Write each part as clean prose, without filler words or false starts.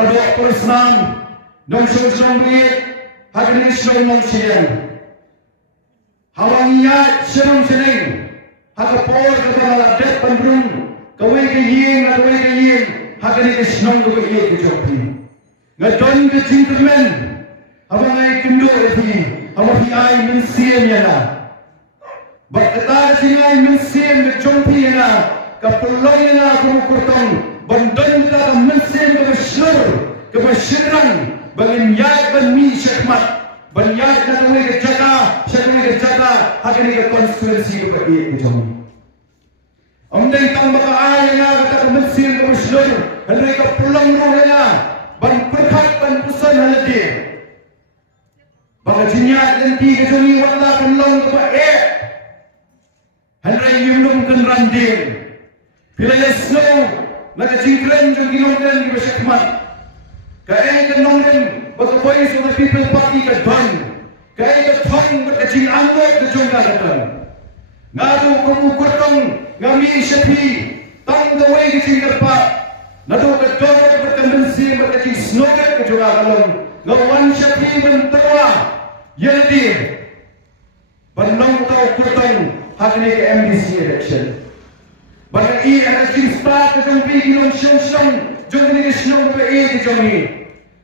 Baradok Persenam Nong Shong Biit Hagani Shong Nong Sian Hawangiya Shenong Sheneng Hagapor Kapala Det Pandrung Kawai Ke Yin Hagani Ke Shnong Ke Biit Ke Jopi Ngadon Ke Gentlemen Hawangai Kendo Eti Hawahi Ai Min Siem Yana Bakata Singai Min Siem Ke Jopi Yana Kapulong Yana Kumukurtong Bandon Kita Ke Min Siem Ke Bashir Ke Bashiran Bangin Yai Ban Mi Syakmat Ban Yai Na Kawai Ke Jaga Syakawai Ke Jaga Hagani Ke Konstituensi Ke Biit Ke Jopi Amdeng Tang Baka Ai Yana Kata Ke Min Siem Ke Bashir Henry Kapulong Yana Ban Perkhat Ban Pusan Haladir Baka jinyat nanti ke jongi wala penlong ke baik Henry Yunum kan randir Pilaya snow Naga jingkren jongi nongren ke basyakmat Kaya ke nongren Baka voice of the people party ke don Kaya ke thong Baka jing anggot ke jongga ke don Ngadu kumukurtong Ngami syafi Tang gawai ke jingkerpat Nadu ke dorot Baka mensi Baka jing snoget ke jongga ke don Ngawan syafi menterwa Yanadir Banong tau kurtong Hagani ke MDC election Bana i ana jimsta ke jompi Kinong syong Jomni ke syong ke ke jomi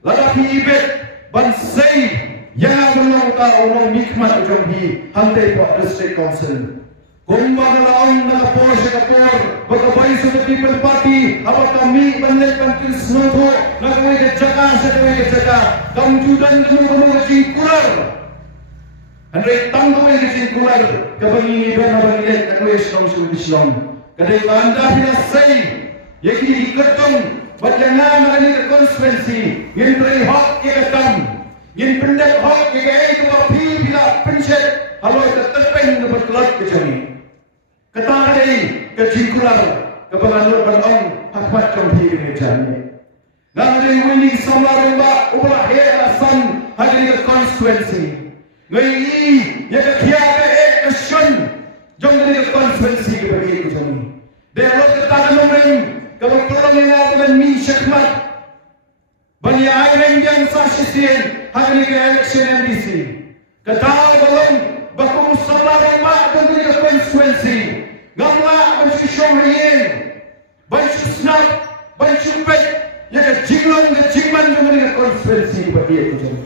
Lada pi ibet Ban say Yang banong tau Nong nikmat ke jompi Hantai Port District Council Kumba kalaong nakapor siya kapor Baka bayi sa the people party Haba kami banlet bantil snoto Nakaway ke jaga sa kaway ke jaga Kamjudan kamu ke jingkular Andai tangkaway ke jingkular Kabangingi doon na bangilet Nakaway syong syong Kadai anda pinasay Yaki ikertong Badyangan makani ke konstituensi Ngin pray hok ke katam Ngin pendek hok ke kaya itu api bila pencet Halo ke terpeng ke berkelat ke jami Kata kadai ke jingkular Kebanganur banong Hakmat jompi ke jami Ngadai wini sama romba Ubah herasan Hagani ke konstituensi Ngai ya ke kia ke shun Jom dari ke konstituensi ke bagi ke jami Dia lo ke tangan nomeng Kalau tolong yang dengan mi syakmat Bani aireng yang sah sisien Hagani ke election MDC Kata balong Baku musabla romba Hagani ke konstituensi Ngamla banci syomriyen Banci snap Banci pet Ya ke jinglong ke jingman Jom dari ke konstituensi ke bagi ke jami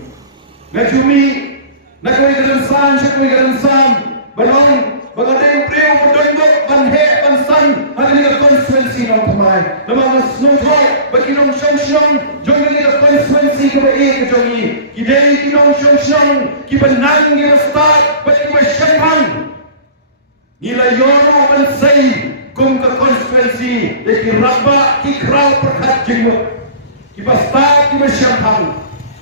Ngajumi Nakaway kerensan, syakaway kerensan Balong, bagadeng priyo, badondok, banhe, bansan Hagani ke konstituensi ng kamay Namamas nungko, baginong syong-syong Jong gani ke konstituensi ke bae ke jongi Kidei kinong syong-syong Kibanang ke start, bagi ke syakhan Nila yoro bansay Kung ke konstituensi Deki rabba, kikraw perkat jengmuk Kibasta, kibasyakhan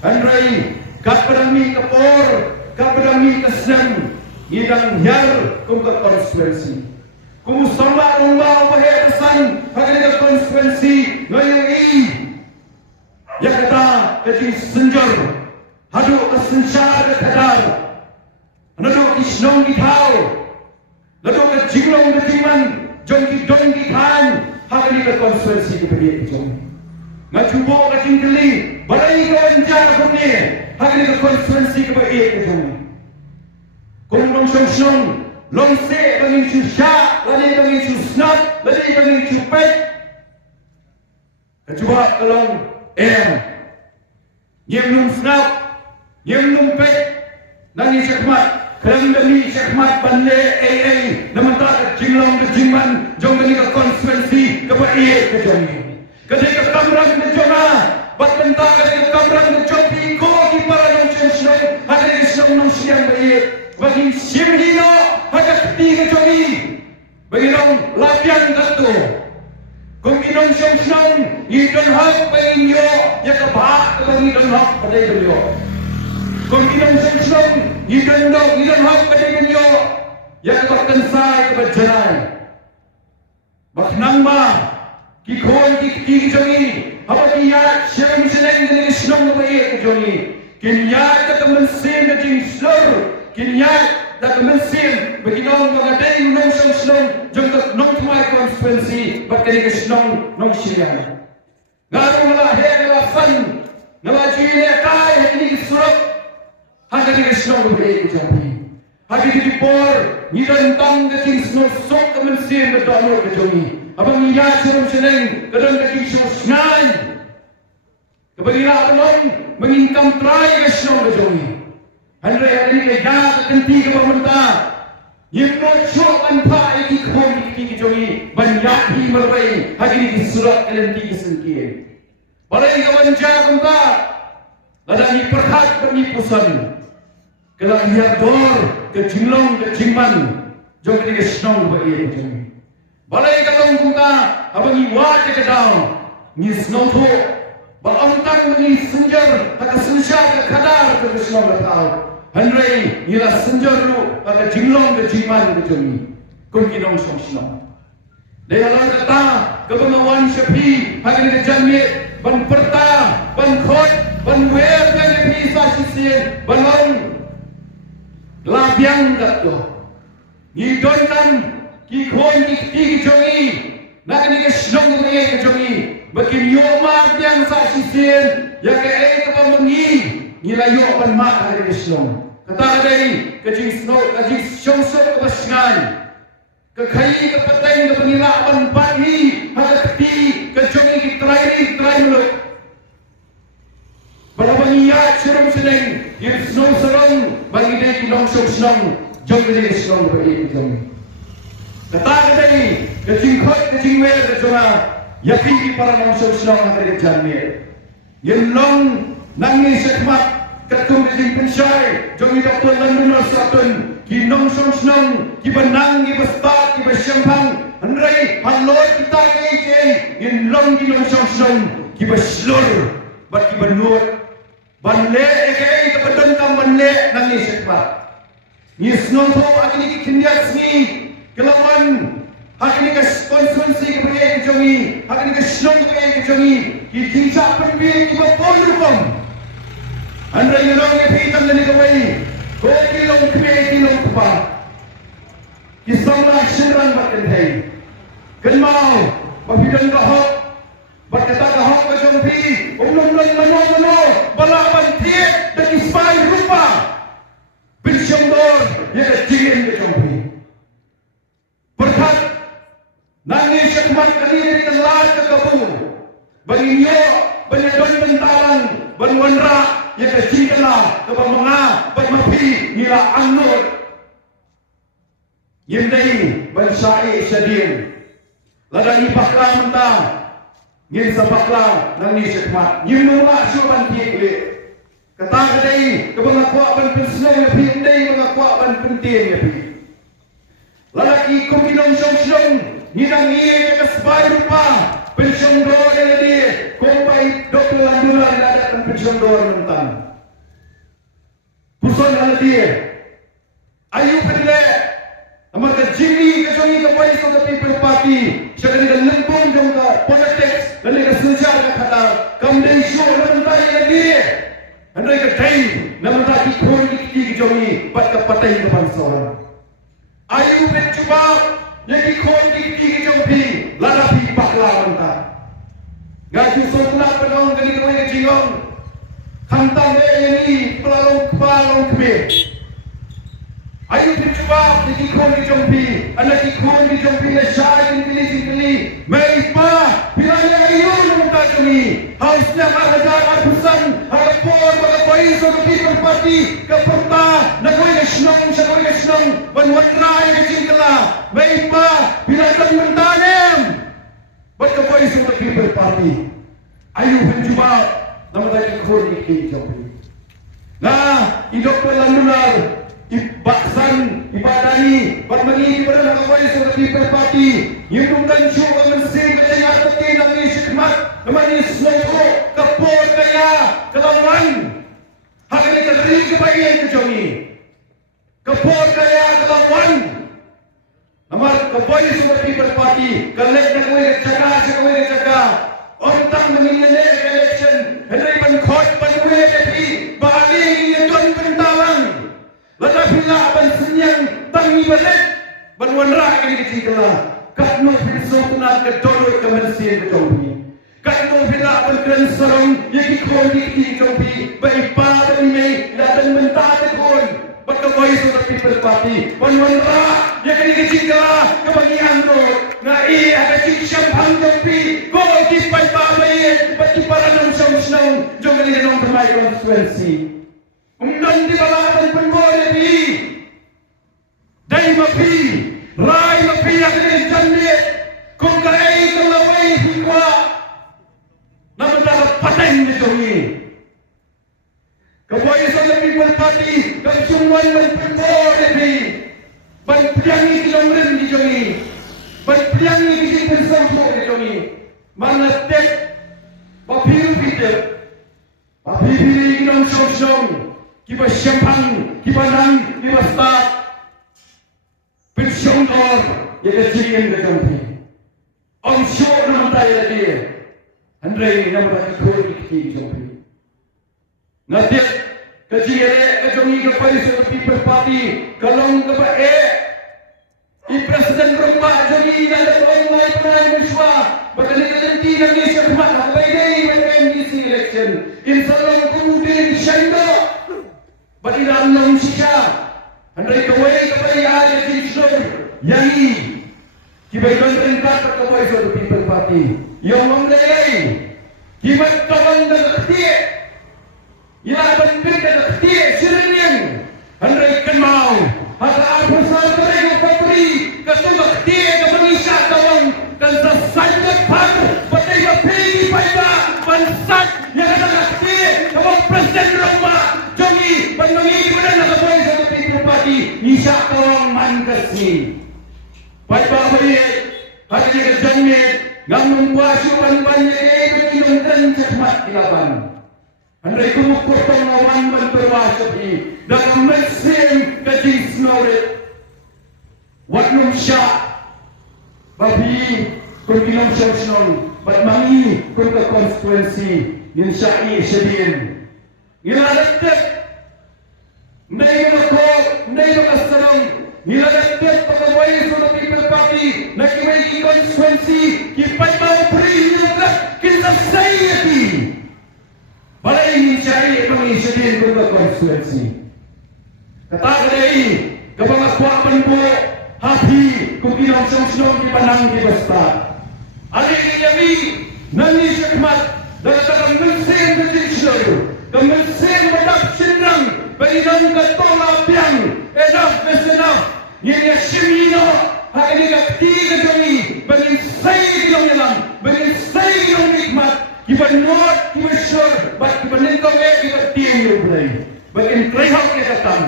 Andrai, kapadami kapor Kapadami kesem Ngidang hyar Kung ke konstituensi Kung sama rumah Bahaya kesan Hagani ke konstituensi Ngayon Ya kata Kecing senjor Haduk ke sensyar ke kadar Naduk isnong ki tau Naduk ke jinglong ke jiman Jong ki dong ki kan Hagani ke konstituensi ke bagi ke jong Ngajubo ke jingkeli Balai ke wanjar kumni Hagani ke konstituensi ke bagi ke jong Kung nong syong Long se bangin syong syak Lali bangin syong snap Lali bangin syong pet Kecuba kalong Nyem nung snap Nyem nung pet Nangi syakmat Kalang dami syakmat Banle Namanta ke jinglong ke jingman Jong gani ke konstituensi Kebaik ke jongi Kadai ke kamrang ke jonga Batenta kadai ke kamrang ke jompi Ko ki para nong syong Hadai ke syong nong syang baik Bagi simhino Hagat di ke jongi Bagi nong lapian ganto Kung inong syong Idon hak bagi nyo Ya kebahak Kung idon hak Padai ke nyo Kung inong syong Idon hak Padai ke nyo Ya kebahkansay Kebajaran Baknang ba Kikon kiki jongi Hawa kiyat Syang sineng Dari syong baik ke jongi Kinyat ke kemensin ke jing slur Kinyat dan kemensin Beginong mengadai nong syong Jom tak nong tumai konstituensi Bakani ke syong nong syirian Ngaru malah hei baksan nama jile kai ini surat hanya di senong beri jadi hagi di por ni tentang ke cing snow sok ke mensin ke dono ke jongi abang ni ya suruh seneng ke don ke cing snow snai ke bagira belum mengingkam try ke snow ke jongi Andre hari ini ya kenti ke pemerintah Yemno chok anpa iki khom iki jongi banyak hi merbai hagi di surat kelenti sengkien balai kawan jaga ka ladang perhat penipusan kelang dor ke jinglong ke jingman jong ke snong bagi jongi balai kalong ka abang iwat ke daw ni snong tho ba angkang ni senjar tak senja ke kadar ke snong tau Henry ila senjaru pada jinglong ke jiman ke jongi kun kinong song snong dia lalu kata kebengawan syafi hari ini jamit ban perta ban khot ban wer kan ni sa sisien ban long labiang gatto ni don kan ki khon ki jongi nak ni ke snong ke jongi bakin yo ma biang sa sisien ya ke ke pemengi ni la yo ban ma ke snong kata dai ke jing snow ke jing shong ke basngai ke khai ke peteng ke pengilapan pagi hati ke jongi ki try mulu balabangiya surum seneng yin snow sarong bagi dai kinong snong jongi ni snong bagi jongi kata dai ke jing khot ke jing wer ke jonga yakin ki para nong snong hari jamir yin long nangi sekmat ketum di pensyai jongi doktor landunal satun ki nong snong ki benang ki bestat ki besyempang Andrei haloi kita ke in long ki nong snong ki beslur bat ki benut banle ke ke pedon kam banle nangi sekpat ni snong tho akini ki kindias ni kelawan akini ke konsumsi ki beri jongi akini ke snong ki beri jongi ki kinsa penbi ki bapon rukom Andrei nong ke pitam ni kawai ko ki long ki long pa kisang lah syuran batin hai kenmau pabidan kahok berkata kahok ke jompi umlum mano balak bantiet dan ispai rupa bersyumdor ya kecilin ke jompi berkat nangis syakmat kaniri telah ke kabur bagi nyo banyadon bentalang banwanra ya kecilah ke bamanga bermapi nila anur Yendai bansai sedih, ladang ipaklah mentah, yin sapaklah nang ni sekmat, yin mula syuban tiye, kata kadai kebangakwa ban pensnong yapi, yendai bangakwa ban pentien yapi, lalaki kuminong syong, nidang iye kespai rupa, pensyong dor dia, kompai dokter landulan ada pensyong dor mentang, puson ala dia, ayu pendek. Amar ke jini ke jongi ke boys of the people party syakani ke lembong jong ke politics dan ke sejar ke kata kamdei show nantai lagi andai ke dai namanta ki khon ki jongi pat ke patai ke bangsawan ayu ben cuba ye ki khon ki jongpi ladapi bakla manta ngaju sotna penong ke ni ke jingong khantang ni pelalong kbe Ayu bercuba di kikon di jompi, anak kikon di jompi le syai di pilih, meispa pilihnya ayu muka kami, hausnya ada pusan, ada por, ada pais, ada people party, keperta, nak kau yang senang, wanrai kecingkala, meispa pilihkan mentanem, buat kepais ada people party, ayu bercuba nama tadi kikon di jompi, nah hidup pelandular. Ibaksan ibadani bermeni pada kawai sudah diperpati yudungkan syukur mensin kaya teti nangi syikmat namani semua kapur kaya kelawan hakini kederi kebagian kejongi kapur kaya kelawan namar kawai sudah diperpati kalek nakawai jaga ontang mengingat election henry penkhot penwe tapi bali ingin pentalang Ladapila ban senyang tangi balik ban wanra kini kecikala kat no piso tuna ke doloi ke mensin ke jompi Kat mo bila berkeran sarong, yaki kon dikti jompi, baipa dan may ladan mentade kon. Baka voice of the people party, wanwanra, yaki kecikala, kebagian road, na ada ciksam hang jompi, ko di baipa bayi, bagi para nong song, jom kali nong termai konstituensi. Undang di balakan penboleh di, dai mapi, rai mapi yang jandit, kong kai kelawai hikwa. Namun dapat pateng di sini. Keboy sa people party, kesuman menpengor di, berpiangi kilomrin di sini, berpiangi di pensangso di sini, mana tek, bapiru Peter, bapiru kilom song, kiba syampang, kiba nang, kiba start, pensongor, yang kecilin ke jompi, om show namun tayo lagi. Andai ni nama lagi kau dikiti jompi. Nanti kecil kejongi kepada seorang people party kalong kepada presiden rumah jongi dan orang lain pernah bersua. Bahkan nanti nanti syakmat apa ini MDC election. Insyaallah kemudian syaidah. Bagi dalam sisa. Andai kau kepada ada kisah yang kibaikan ringkat kepada seorang people party. Yang memulai kibat kawan dan ketik ia bentuk dan ketik sirinian andai kenal hata apa sarkari kapri ketua ketik kepenisa kawan dan sesajat pan batai bapegi baita bansat yang ada ketik kawan presiden rumah jongi penungi benar kawan seperti bupati isa kawan mangkasi baita bayi hati kejanjit Ngamun puasuan banyak minum dan cermat ilaban. Andai kumuk potong lawan berwaspi dalam mesin kecil snoret. Waknum syak babi kumpilam sosnon batmangi kum ke konstituensi insyai sedien. Ila dekat ndai makok ndai makasarong ila dekat pegawai sudah people party nak kiwai konstituensi kipat mau beri juga kita sayati balai ini cari pengisipin untuk konstituensi kata kedai kebang kuat penbo hati kukilang song di panang di besta ali ini nabi nani syakmat dalam mesin kecil kemesin medap senang bagi dalam ketola piang enough is enough ini simino hari ini ketiga kami bagi saya di dalam bagi saya di dalam nikmat kita not kita sure but kita nengkau kita tiang yang boleh bagi kerja kita datang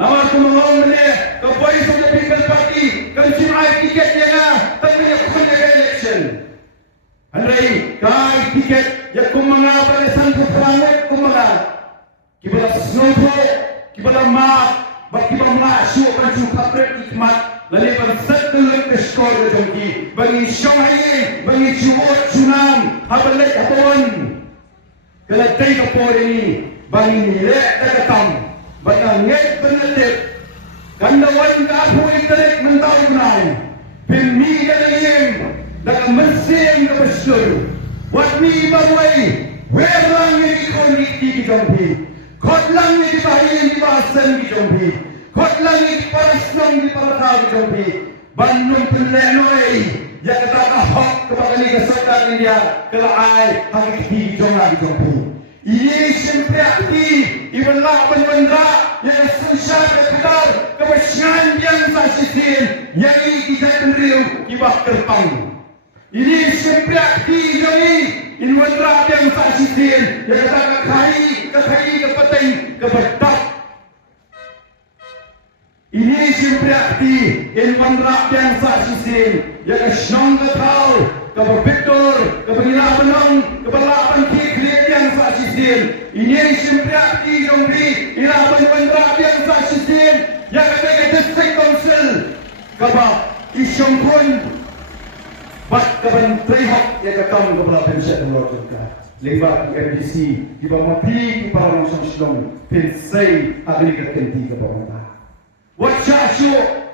nama aku ngomong ni kepada sudah people party kencimai tiket yang tapi yang punya election andai kai tiket yang kumanga pada sanggup perangai kumanga kita snowball kita mat bagi masuk baju kapret hikmat lalu bangsat teluk ke skor jongki bagi syongai bagi cuot sunam habalek habawan kelatai kapor ini bagi nilai datang bagi nget penetip kandawan kapu iterik mentau benai pilmi galingin dalam mesin kepesur watmi bawai werang yang dikondikti di jompi kot lang ni dibahayin di bahasan di jompi kot lang ni diparasnong di paratau di jompi Bandung penlenoi yang kata ahok kepada ni kesadar India kelai hari di jomla di jompi ini simple akti ibalah benda yang susah kekedar kebesian yang sasisin yang kita kendriu kibah kerpang ini simple akti jadi inwendra yang sasisin yang kata kekai kepetai kebetak ini simple akti inwendra yang sasisin yang kesenong ketau kebebitur kepengilapan kebelapan kikliat yang sasisin ini simple akti jombi ilapan wendra yang sasisin yang kata district council kebab isyong pun Bat kapan terihak yang ketemu kepada pensiun Telur Tengah. Lebat MDC di bawah mati para langsung selong pensai agri kekenti ke bawah. Wajah syuk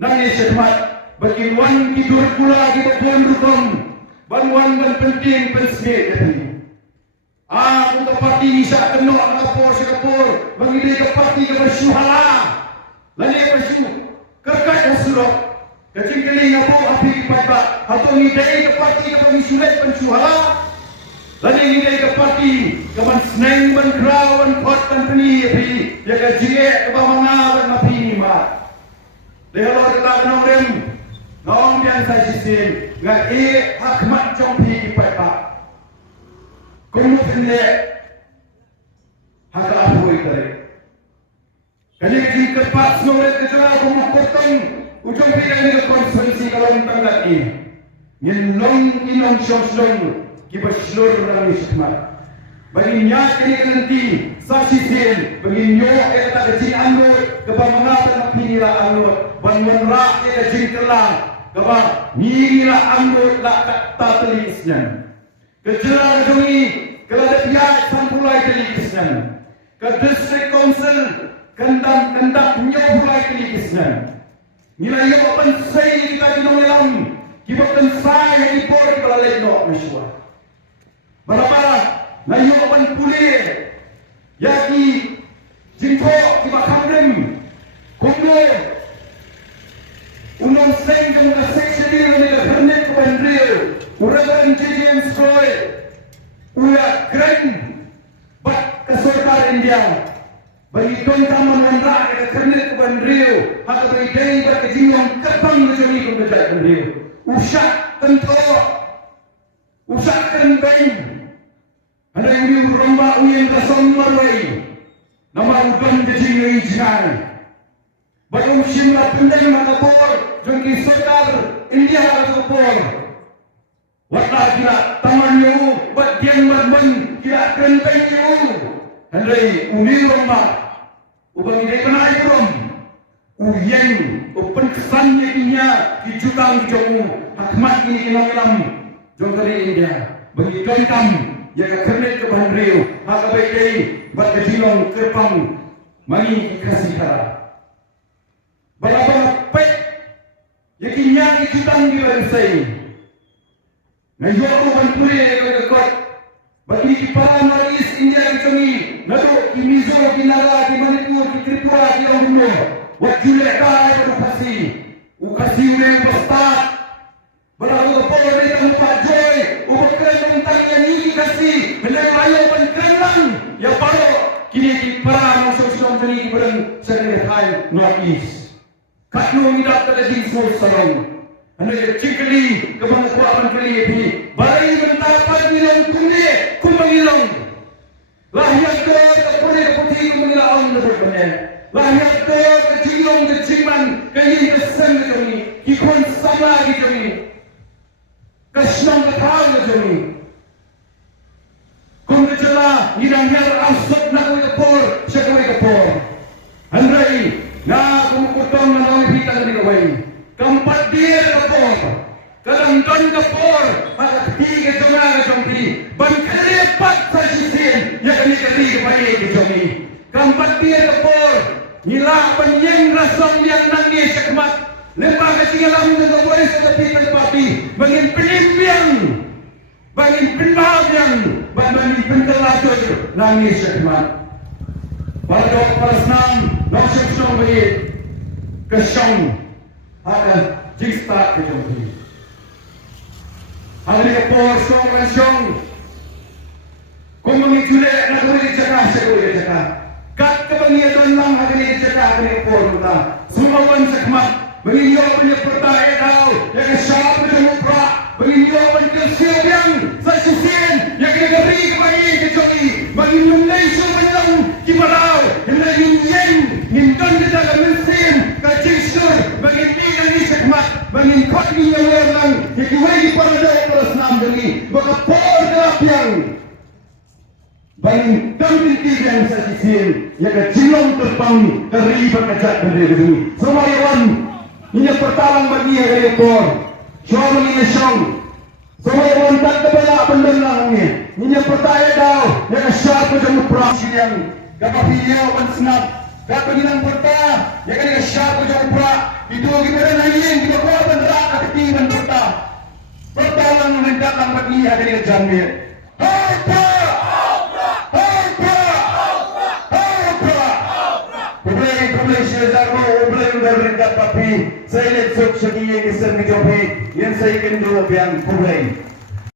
nangis semat bagi wan tidur pula kita pun rukun Bantuan penting pensmit tadi. Untuk parti ni syak kenok Singapura bagi dia parti ke bersyuhala. Lalu bersyuh kerkat usurok kecing keling apa api kipat atau ni dia ke parti ke bagi sulit pensyuhala. Lalu ni dia ke parti ke ban seneng ban kerau ban pot ban peni api ya ke jingek ke bawang ban api ni mat. Dia kalau kita kenong rem ngong biasa sisin ngat hakmat jompi kipat pak. Kung hindi haka-apoy ka rin. Kanya kajing kapat sulit ka siya kumukutong ujong pinang nila konsulensi kalong tanggat ni. Ngayon long inong siyong kibaslor ng isikmat. Baging niya kanya kananti sa sisin. Baging niyo ay kajing anot kapamangatan ng pinila anot. Banmanra ay kajing kalang kapag nila anot na tataliis niyan. Kejelang kami kelada pihak sampulai kelikisnan. Ke District Council kendak nyobulai kelikisnan. Nilai yang open say kita kinong ilam. Kibatan saya di por kelalai no mesua. Barabara na yung open puli. Yaki jingko kibakamrim. Kundo unong seng kong section nila hernet ko Andrew. Uragan JJM Stroy Uya keren Bat kesultar India Bagi tonta menandra Kata kernet kuban Rio Haka bagi day bat kejingong Kepang kejoni kong kejat Rio Usak tentu Usak kenteng Ada yang diu romba uyen kasong marway Nama udan kejing yang ijinan Bagong simla pendeng makapor Jongki sultar India makapor Wala kira taman nyo, ba't yan man kira kenteng nyo. Henry, umirong ba? Ubang hindi ka na ikurong. Uyeng, upan kesannya niya, kijutang kijong hakmat ini kinongilam. Jong kari India, bagi kontam, ya kernet ke bahan Rio, haka baik day, ba't kajilong kerpang, mangi kasih kara. Balabang pek, yakin niya kijutang kibarisay. Ngayon ko man puli kagakot. Bagi kipara maris India kami. Nado kimizo kinara di Manipur di Tripura di Ambulo. Wat julek kaya ukasi. Ukasi ule basta. Barago po rin ang pajoy. Ubakran ng tangyan ni kasi. Menalayo pan krenlang. Ya paro kini kipara ng sosyon tani kibarang sa Kalimantan Northeast. Katno midap talagang salong. Ano yung chikali, kapangkuapan kali ini, bayi mentapan nilong kundi, kumangilong. Lahiyag ko, kapuni kaputi kumangilaong na berkunen. Lahiyag ko, kachingong kachiman, kayin kasang na kami, kikon sama na kami, kasyong katawag na kami. Kung kachala, ninangyar asok na kaway kapor, siya kaway kapor. Andray, na kumukutong na mawipitang na kaway. Keempat dia kapor, kadang-kadang kapor, maka tiga jonga kejompi, bangkali empat sasisin, ya kami keri kepada kejompi. Keempat dia kapor, nila penyeng rasong yang nangis sekmat, lembah ketinggalan dengan boleh seperti terpati, bangin penimpiang, bangin penbahagian, bangin pentelajur nangis sekmat. Pada para senam, nasihat senam bagi kesyong. Haka jingsta kejompi. Hari kapor song rasyong. Kung mangijulek na kuri jaka siya kuri jaka. Kat kapangyatan lang hari jaka kani kapor kita. Sumawan sa kmat. Bangilyo niya pertae daw. Ya kasyap na mupra. Bangilyo niya yang sa sisin. Ya kinagari kapagi kejompi. Bangilyo nation lang kibaraw. Hina yung nindon kita kaminsin. Kajingsur. Bangin bangin kot ni yang lang hikiwagi para daw plus nam dali baka por kapiang bangin tampil tigang sa sisin ya ka cilong terpang kariba kajat dari semayawan ini pertalang bagi ya por syong ini syong semayawan tak kebala pendengang ini pertaya daw ya ka syarp jam praksi yang kapapilyo pansenap kapagilang perta ya ka syarp jam pra itu gimana lagi yang kita buat beneran aktifan kita pertolongan agak lambat ni ada ni jamnya. Apa? Publik syazar mo publik berbeda tapi saya lihat sok sekian kisah menjawab yang saya kenal biang publik.